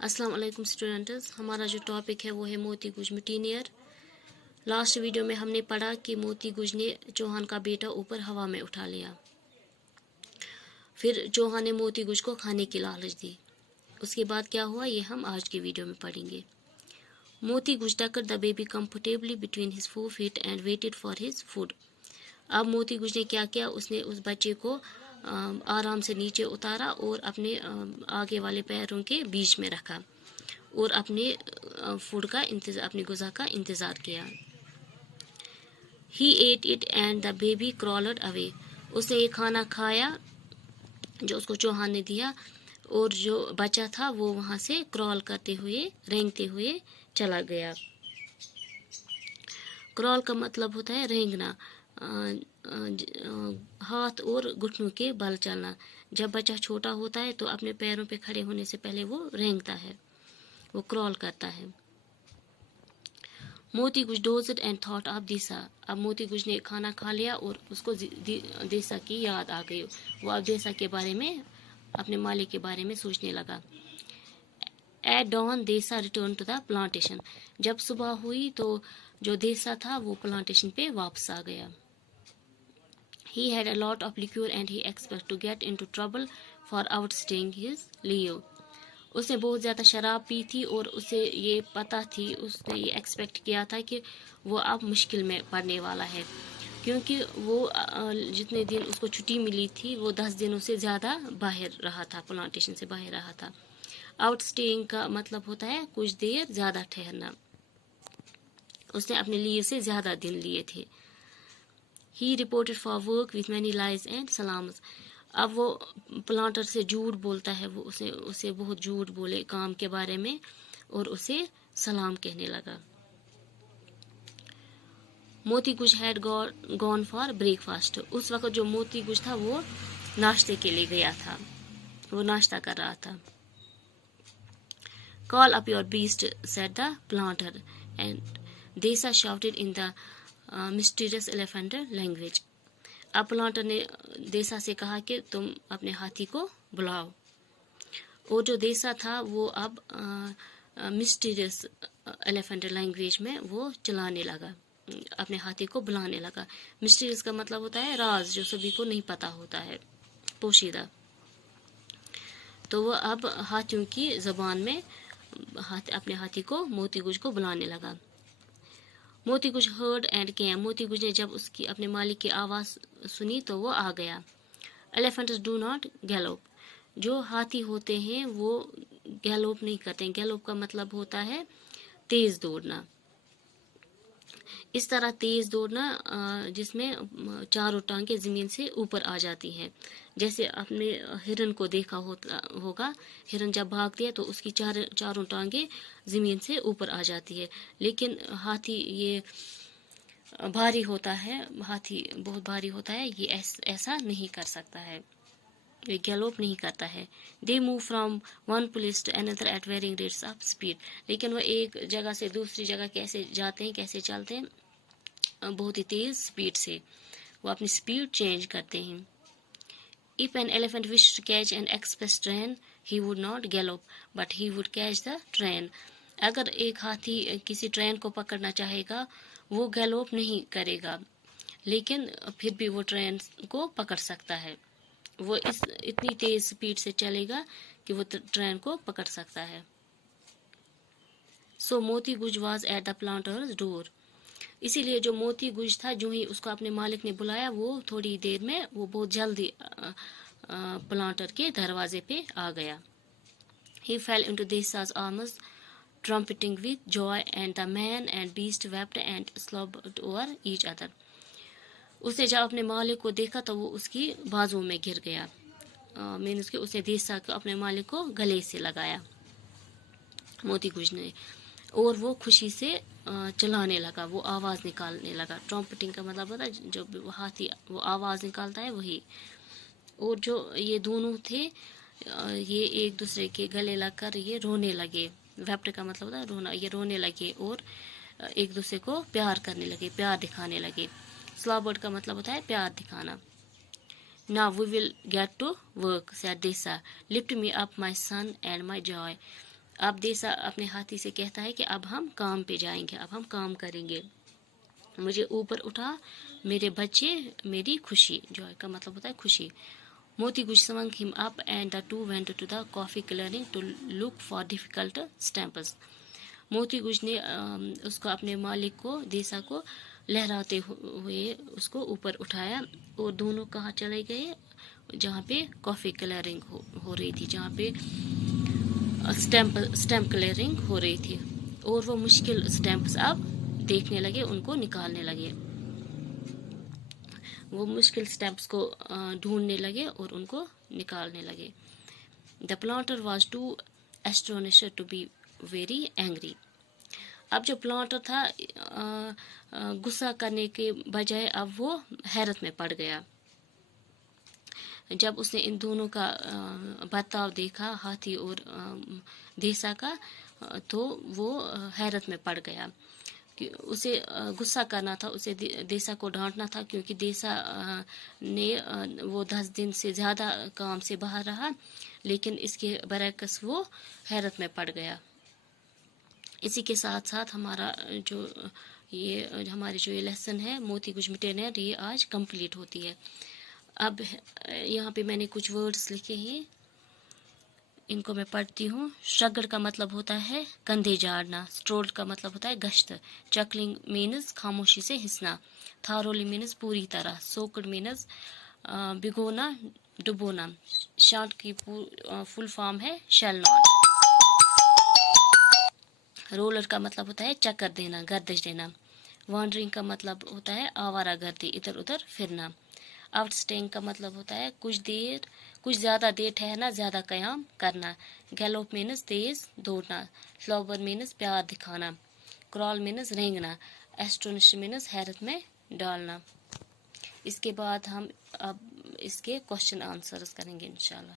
अस्सलाम वालेकुम स्टूडेंट्स। हमारा जो टॉपिक है वो है मोती गुज मिटीनियर। लास्ट वीडियो में हमने पढ़ा कि मोती गुज ने चौहान का बेटा ऊपर हवा में उठा लिया। फिर चौहान ने मोती गुज को खाने की लालच दी। उसके बाद क्या हुआ ये हम आज की वीडियो में पढ़ेंगे। मोती गुज टक्कर the baby comfortably between his 4 feet and waited for his food. अब मोती गुज ने क्या किया, उसने उस बच्चे को आराम से नीचे उतारा और अपने आगे वाले पैरों के बीच में रखा और अपने फूड का इंतजार, अपनी गुज़ा का इंतज़ार किया। He ate it and the baby crawled away. उसने ये खाना खाया जो उसको चौहान ने दिया और जो बच्चा था वो वहाँ से क्रॉल करते हुए, रेंगते हुए चला गया। क्रॉल का मतलब होता है रेंगना, हाथ और घुटनों के बल चलना। जब बच्चा छोटा होता है तो अपने पैरों पे खड़े होने से पहले वो रेंगता है, वो क्रॉल करता है। मोती गुज डोज्ड एंड थॉट ऑफ देसा। अब मोती गुज ने खाना खा लिया और उसको देसा की याद आ गई। वो अब देसा के बारे में, अपने मालिक के बारे में सोचने लगा। एट डॉन देसा रिटर्न टू द प्लांटेशन। जब सुबह हुई तो जो देसा था वो प्लांटेशन पे वापस आ गया। He had a lot of liquor and he expected to get into trouble for outstaying his leave. उसने बहुत ज़्यादा शराब पी थी और उसे ये पता थी, उसने ये एक्सपेक्ट किया था कि वो अब मुश्किल में पड़ने वाला है, क्योंकि वो जितने दिन उसको छुट्टी मिली थी वो 10 दिनों से ज़्यादा बाहर रहा था, प्लांटेशन से बाहर रहा था। आउटस्टेइंग का मतलब होता है कुछ देर ज़्यादा ठहरना। उसने अपने लीव से ज़्यादा दिन लिए थे। He reported for work with many lies and salams. अब वो प्लांटर से झूठ बोलता है, वो उसे बहुत झूठ बोले काम के बारे में और उसे सलाम कहने लगा। मोती गुज हैड गॉन फॉर ब्रेकफास्ट। उस वक्त जो मोती गुज था वो नाश्ते के लिए गया था, वो नाश्ता कर रहा था। Call up your beast, said the planter, and Desa shouted in the mysterious elephant language. अब प्लांटर ने देसा से कहा कि तुम अपने हाथी को बुलाओ, और जो देसा था वो अब मिस्टीरियस एलिफेंट लैंग्वेज में वो चलाने लगा, अपने हाथी को बुलाने लगा। मिस्टीरियस का मतलब होता है राज, जो सभी को नहीं पता होता है, पोशीदा। तो वो अब हाथियों की ज़बान में अपने हाथी को, मोती गुज को बुलाने लगा। मोती गुज हर्ड एंड केम। मोती गुज ने जब उसकी अपने मालिक की आवाज़ सुनी तो वो आ गया। Elephants do not gallop. जो हाथी होते हैं वो गैलोप नहीं करते हैं। गैलोप का मतलब होता है तेज़ दौड़ना। इस तरह तेज़ दौड़ना जिसमें चारों टांगें ज़मीन से ऊपर आ जाती हैं। जैसे आपने हिरन को देखा होगा, हिरन जब भागती है तो उसकी चारों टांगें ज़मीन से ऊपर आ जाती है। लेकिन हाथी ये भारी होता है, हाथी बहुत भारी होता है, ये ऐसा नहीं कर सकता है, ये गैलोप नहीं करता है। They move from one place to another at varying rates of speed. लेकिन वह एक जगह से दूसरी जगह कैसे जाते हैं, कैसे चलते हैं, बहुत ही तेज़ स्पीड से वो अपनी स्पीड चेंज करते हैं। If an elephant wished to catch an express train, he would not gallop, but he would catch the train. अगर एक हाथी किसी ट्रेन को पकड़ना चाहेगा वो गैलोप नहीं करेगा, लेकिन फिर भी वो ट्रेन को पकड़ सकता है। वो इतनी तेज स्पीड से चलेगा कि वो ट्रेन को पकड़ सकता है। So मोती गुज was at the planter's door. इसीलिए जो मोती गुज था, जो ही उसको अपने मालिक ने बुलाया, वो थोड़ी देर में, वो बहुत जल्दी प्लांटर के दरवाजे पे आ गया। He fell into Desa's arms, trumpeting with joy, and the man and beast wept and slobbered over each other. उसने जब अपने मालिक को देखा तो वो उसकी बाजुओं में गिर गया। मीन्स कि उसने देसा को, अपने मालिक को गले से लगाया मोती गुज ने, और वो खुशी से चलाने लगा, वो आवाज़ निकालने लगा। ट्रम्पेटिंग का मतलब होता है जो हाथी वो आवाज़ निकालता है वही। और जो ये दोनों थे ये एक दूसरे के गले लगकर ये रोने लगे। वेप्ट का मतलब होता है रोना, ये रोने लगे और एक दूसरे को प्यार करने लगे, प्यार दिखाने लगे। स्लॉबर्ड का मतलब होता है प्यार दिखाना। Now we will get to work, said Desa. Lift me up, my son and my joy. اب دیسا اپنے ہاتھی سے کہتا ہے کہ اب ہم کام پہ جائیں گے، اب ہم کام کریں گے، مجھے اوپر اٹھا میرے بچے میری خوشی، جو کا مطلب ہوتا ہے خوشی. موتی گج swung him up and the two went to the coffee clearing to look for difficult stamps. موتی گج نے اس کو اپنے مالک کو دیسا کو لہراتے ہوئے اس کو اوپر اٹھایا اور دونوں کہاں چلے گئے، جہاں پہ کافی کلیئرنگ ہو رہی تھی، جہاں پہ اسٹیمپ کلیئرنگ ہو رہی تھی، اور وہ مشکل اسٹیمپس اب دیکھنے لگے، ان کو نکالنے لگے، وہ مشکل اسٹیمپس کو ڈھونڈنے لگے اور ان کو نکالنے لگے. The planter was too astonished to be very angry. اب جو پلانٹر تھا غصہ کرنے کے بجائے اب وہ حیرت میں پڑ گیا. جب اس نے ان دونوں کا برتاؤ دیکھا، ہاتھی اور دیسا کا، تو وہ حیرت میں پڑ گیا. اسے غصہ کرنا تھا، اسے دیسا کو ڈانٹنا تھا، کیونکہ دیسا نے وہ 10 دن سے زیادہ کام سے باہر رہا، لیکن اس کے برعکس وہ حیرت میں پڑ گیا. اسی کے ساتھ ساتھ ہماری جو یہ لیسن ہے موتی گج مٹینر، یہ آج کمپلیٹ ہوتی ہے. اب یہاں پہ میں نے کچھ ورڈز لکھے ہیں، ان کو میں پڑھتی ہوں. شگڑ کا مطلب ہوتا ہے کندھے جھاڑنا. اسٹرول کا مطلب ہوتا ہے گشت. چکلنگ مینز خاموشی سے ہنسنا. تھارولی مینز پوری طرح. سوکڈ مینز بھگونا، ڈبونا. شانٹ کی فل فارم ہے شیل ناٹ. رولر کا مطلب ہوتا ہے چکر دینا، گردش دینا. وانڈرنگ کا مطلب ہوتا ہے آوارہ گردی، ادھر ادھر پھرنا. آؤٹ اسٹینگ کا مطلب ہوتا ہے کچھ زیادہ دیر ٹھہرنا، زیادہ قیام کرنا. گیلوپ مینز تیز دوڑنا. فلاور مینز پیار دکھانا. کرال مینز رینگنا. ایسٹونش مینز حیرت میں ڈالنا. اس کے بعد ہم اب اس کے کوشچن آنسرز کریں گے انشاءاللہ.